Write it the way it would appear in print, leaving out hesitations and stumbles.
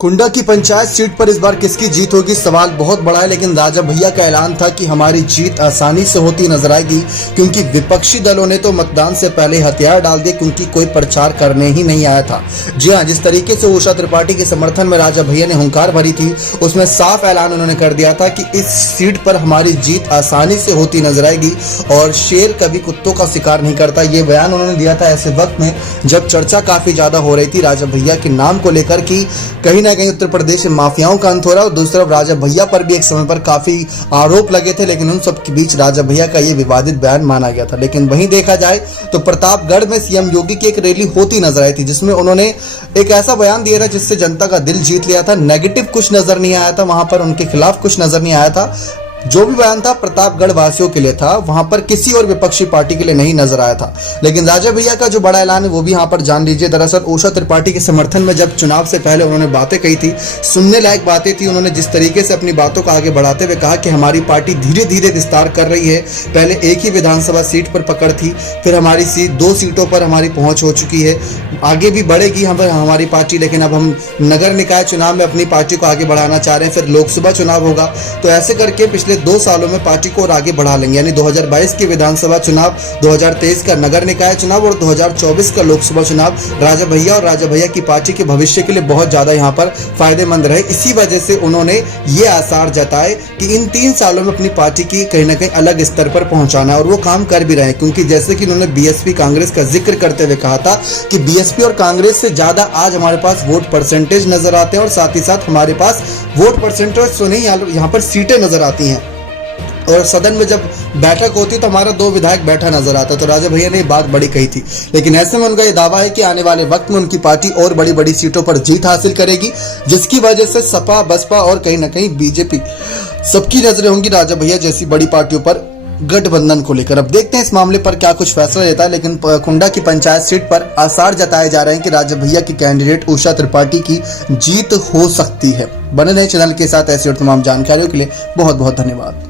कुंडा की पंचायत सीट पर इस बार किसकी जीत होगी, सवाल बहुत बड़ा है। लेकिन राजा भैया का ऐलान था कि हमारी जीत आसानी से होती नजर आएगी, क्योंकि विपक्षी दलों ने तो मतदान से पहले हथियार डाल दिए, क्योंकि कोई प्रचार करने ही नहीं आया था। जी हाँ, जिस तरीके से उषा त्रिपाठी के समर्थन में राजा भैया ने हुंकार भरी थी, उसमें साफ ऐलान उन्होंने कर दिया था कि इस सीट पर हमारी जीत आसानी से होती नजर आएगी और शेर कभी कुत्तों का शिकार नहीं करता। ये बयान उन्होंने दिया था ऐसे वक्त में जब चर्चा काफी ज्यादा हो रही थी राजा भैया के नाम को लेकर कि कहीं ना कहीं उत्तर प्रदेश में माफियाओं का अंत हो रहा है, और दूसरी तरफ राजा भैया पर भी एक समय पर काफी आरोप लगे थे। लेकिन उन सब के बीच राजा भैया का ये विवादित बयान माना गया था। लेकिन वहीं देखा जाए तो प्रतापगढ़ में सीएम योगी की एक रैली होती नजर आई थी, जिसमें उन्होंने एक ऐसा बयान दिया था जिससे जनता का दिल जीत लिया था। नेगेटिव कुछ नजर नहीं आया था, वहां पर उनके खिलाफ कुछ नजर नहीं आया था। जो भी बयान था प्रतापगढ़ वासियों के लिए था, वहां पर किसी और विपक्षी पार्टी के लिए नहीं नजर आया था। लेकिन राजा भैया का जो बड़ा ऐलान है वो भी यहां पर जान लीजिए। दरअसल उषा त्रिपाठी के समर्थन में जब चुनाव से पहले उन्होंने बातें कही थी, सुनने लायक बातें थी। उन्होंने जिस तरीके से अपनी बातों को आगे बढ़ाते हुए कहा कि हमारी पार्टी धीरे धीरे विस्तार कर रही है। पहले एक ही विधानसभा सीट पर पकड़ थी, फिर हमारी सीट 2 सीटों पर हमारी पहुंच हो चुकी है, आगे भी बढ़ेगी हमारी पार्टी। लेकिन अब हम नगर निकाय चुनाव में अपनी पार्टी को आगे बढ़ाना चाह रहे हैं, फिर लोकसभा चुनाव होगा, तो ऐसे करके पिछले 2 सालों में पार्टी को और आगे बढ़ा लेंगे। यानी 2022 के विधानसभा चुनाव, 2023 का नगर निकाय चुनाव और 2024 का लोकसभा चुनाव राजा भैया और राजा भैया की पार्टी के भविष्य के लिए बहुत ज्यादा यहाँ पर फायदेमंद रहे। इसी वजह से उन्होंने ये आसार जताए कि इन 3 सालों में अपनी पार्टी की कहीं ना कहीं अलग स्तर पर पहुंचाना है, और वो काम कर भी रहे हैं। क्योंकि जैसे कि उन्होंने बीएसपी कांग्रेस का जिक्र करते हुए कहा था कि बीएसपी और कांग्रेस से ज्यादा आज हमारे पास वोट परसेंटेज नजर आते हैं, और साथ ही साथ हमारे पास वोट परसेंटेज तो नहीं, यहाँ पर सीटें नजर आती हैं। और सदन में जब बैठक होती तो हमारा 2 विधायक बैठा नजर आता। तो राजा भैया ने बात बड़ी कही थी। लेकिन ऐसे में उनका ये दावा है कि आने वाले वक्त में उनकी पार्टी और बड़ी बड़ी सीटों पर जीत हासिल करेगी, जिसकी वजह से सपा, बसपा और कहीं ना कहीं बीजेपी सबकी नजरें होंगी राजा भैया जैसी बड़ी पार्टियों पर गठबंधन को लेकर। अब देखते हैं इस मामले पर क्या कुछ फैसला लेता है। लेकिन कुंडा की पंचायत सीट पर आसार जताए जा रहे हैं कि राजा भैया की कैंडिडेट उषा त्रिपाठी की जीत हो सकती है। बने रहे चैनल के साथ ऐसी और तमाम जानकारियों के लिए बहुत बहुत धन्यवाद।